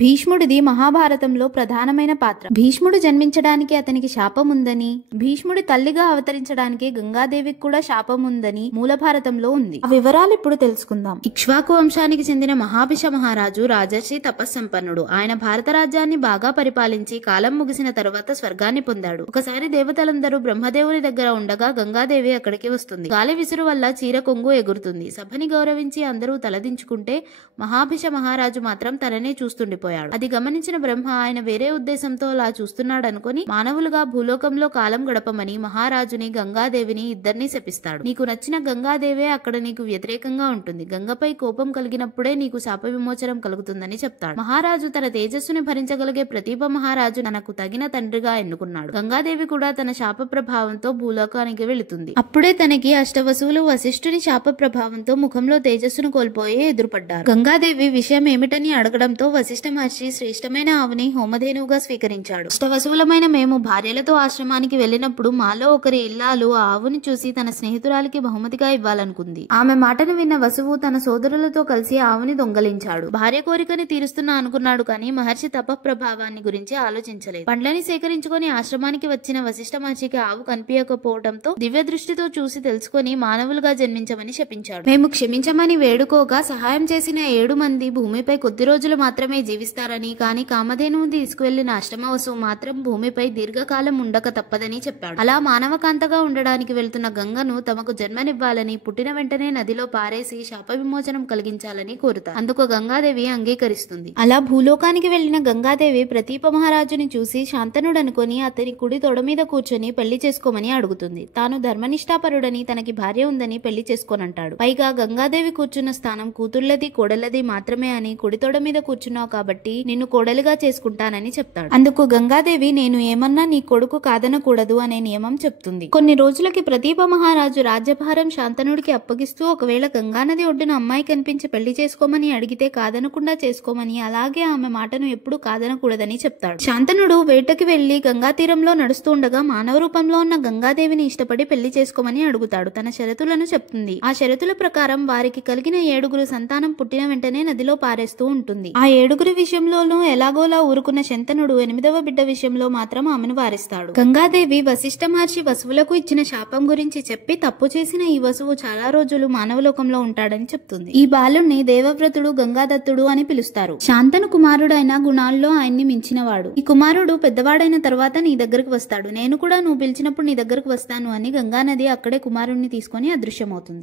భీష్ముడిది మహాభారతంలో ప్రధానమైన పాత్ర. భీష్ముడు జన్మించడానికి అతనికి శాపం ఉందని, భీష్ముడి తల్లిగా అవతరించడానికి గంగాదేవికి కూడా శాపం ఉందని మూల భారతంలో ఉంది. ఆ వివరాలు ఇప్పుడు తెలుసుకుందాం. ఇక్ష్వాకు వంశానికి చెందిన మహాభిష మహారాజు రాజర్షి తపస్సంపన్నుడు. ఆయన భారత రాజ్యాన్ని బాగా పరిపాలించి కాలం ముగిసిన తరువాత స్వర్గాన్ని పొందాడు. ఒకసారి దేవతలందరూ బ్రహ్మదేవుని దగ్గర ఉండగా గంగాదేవి అక్కడికి వస్తుంది. గాలి విసురు వల్ల చీర కొంగు ఎగురుతుంది. సభని గౌరవించి అందరూ తలదించుకుంటే మహాభిష మహారాజు మాత్రం తననే చూస్తుండిపోయాడు. అది గమనించిన బ్రహ్మ ఆయన వేరే ఉద్దేశంతో అలా చూస్తున్నాడనుకుని మానవులుగా భూలోకంలో కాలం గడపమని మహారాజుని గంగాదేవిని ఇద్దరిని శపిస్తాడు. నీకు నచ్చిన గంగాదేవే అక్కడ నీకు వ్యతిరేకంగా ఉంటుంది. గంగపై కోపం కలిగినప్పుడే నీకు శాప విమోచనం కలుగుతుందని చెప్తాడు. మహారాజు తన తేజస్సుని భరించగలిగే ప్రతీప మహారాజు తనకు తగిన తండ్రిగా ఎన్నుకున్నాడు. గంగాదేవి కూడా తన శాప ప్రభావంతో భూలోకానికి వెళుతుంది. అప్పుడే తనకి అష్టవసువులు వశిష్ఠుని శాప ప్రభావంతో ముఖంలో తేజస్సును కోల్పోయి ఎదురుపడ్డారు. గంగాదేవి విషయం ఏమిటని అడగడంతో వశిష్ఠ మహర్షి శ్రేష్టమైన ఆవుని హోమధేనువుగా స్వీకరించాడు. అష్టవసువులమైన మేము భార్యలతో ఆశ్రమానికి వెళ్లినప్పుడు మాలో ఒకరి ఇల్లాలు ఆ ఆవుని చూసి తన స్నేహితురాలికి బహుమతిగా ఇవ్వాలనుకుంది. ఆమె మాటను విన్న వసువు తన సోదరులతో కలిసి ఆవుని దొంగలించాడు. భార్య కోరికని తీరుస్తున్నా అనుకున్నాడు కానీ మహర్షి తప ప్రభావాన్ని గురించి ఆలోచించలేదు. పండ్లని సేకరించుకొని ఆశ్రమానికి వచ్చిన వశిష్ఠ మహర్షికి ఆవు కనిపించకపోవడంతో దివ్య దృష్టితో చూసి తెలుసుకొని మానవులుగా జన్మించమని శపించాడు. మేము క్షమించమని వేడుకోగా సహాయం చేసిన 7 మంది భూమిపై కొద్ది రోజులు మాత్రమే జీవిస్తారని, కానీ కామధేనువు తీసుకువెళ్లిన అష్టమ వసువు మాత్రం భూమిపై దీర్ఘకాలం ఉండక తప్పదని చెప్పాడు. అలా మానవకాంతగా ఉండడానికి వెళ్తున్న గంగను తమకు జన్మనివ్వాలని, పుట్టిన వెంటనే నదిలో పారేసి శాప విమోచనం కలిగించాలని కోరుతారు. అందుకు గంగాదేవి అంగీకరిస్తుంది. అలా భూలోకానికి వెళ్లిన గంగాదేవి ప్రతీప మహారాజుని చూసి శాంతనుడనుకొని అతని కుడి తొడ మీద కూర్చొని పెళ్లి చేసుకోమని అడుగుతుంది. తాను ధర్మనిష్ఠాపరుడని, తనకి భార్య ఉందని పెళ్లి చేసుకోనంటాడు. పైగా గంగాదేవి కూర్చున్న స్థానం కూతుళ్లది కోడలది మాత్రమే అని, కుడి తొడ మీద కూర్చున్నావు కాబట్టి నిన్ను కోడలిగా చేసుకుంటానని చెప్తాడు. అందుకు గంగాదేవి నేను ఏమన్నా నీ కొడుకు కాదనకూడదు అనే నియమం చెప్తుంది. కొన్ని రోజులకి ప్రతీప మహారాజు రాజ్యభారం శాంతనుడికి అప్పగిస్తూ ఒకవేళ గంగానది ఒడ్డున అమ్మాయి కనిపించి పెళ్లి చేసుకోమని అడిగితే కాదనకుండా చేసుకోమని, అలాగే ఆమె మాటను ఎప్పుడూ కాదనకూడదని చెప్తాడు. శాంతనుడు వేటకి వెళ్లి గంగా తీరంలో నడుస్తూ ఉండగా మానవ రూపంలో ఉన్న గంగాదేవిని ఇష్టపడి పెళ్లి చేసుకోమని అడుగుతాడు. తన షరతులను చెప్తుంది. ఆ షరతుల ప్రకారం వారికి కలిగిన 7 సంతానం పుట్టిన వెంటనే నదిలో పారేస్తూ ఉంటుంది. ఆ 7 విషయంలోనూ ఎలాగోలా ఊరుకున్న శంతనుడు 8వ బిడ్డ విషయంలో మాత్రం ఆమెను వారిస్తాడు. గంగాదేవి వశిష్ఠ మహర్షి వసువులకు ఇచ్చిన శాపం గురించి చెప్పి తప్పు చేసిన ఈ వసువు చాలా రోజులు మానవలోకంలో ఉంటాడని చెప్తుంది. ఈ బాలుణ్ణి దేవవ్రతుడు గంగాదత్తుడు అని పిలుస్తారు. శాంతను కుమారుడైన గుణాల్లో ఆయన్ని మించినవాడు. ఈ కుమారుడు పెద్దవాడైన తర్వాత నీ దగ్గరకు వస్తాడు. నేను కూడా నువ్వు పిలిచినప్పుడు నీ దగ్గరకు వస్తాను అని గంగానది అక్కడే కుమారుణ్ణి తీసుకుని అదృశ్యమవుతుంది.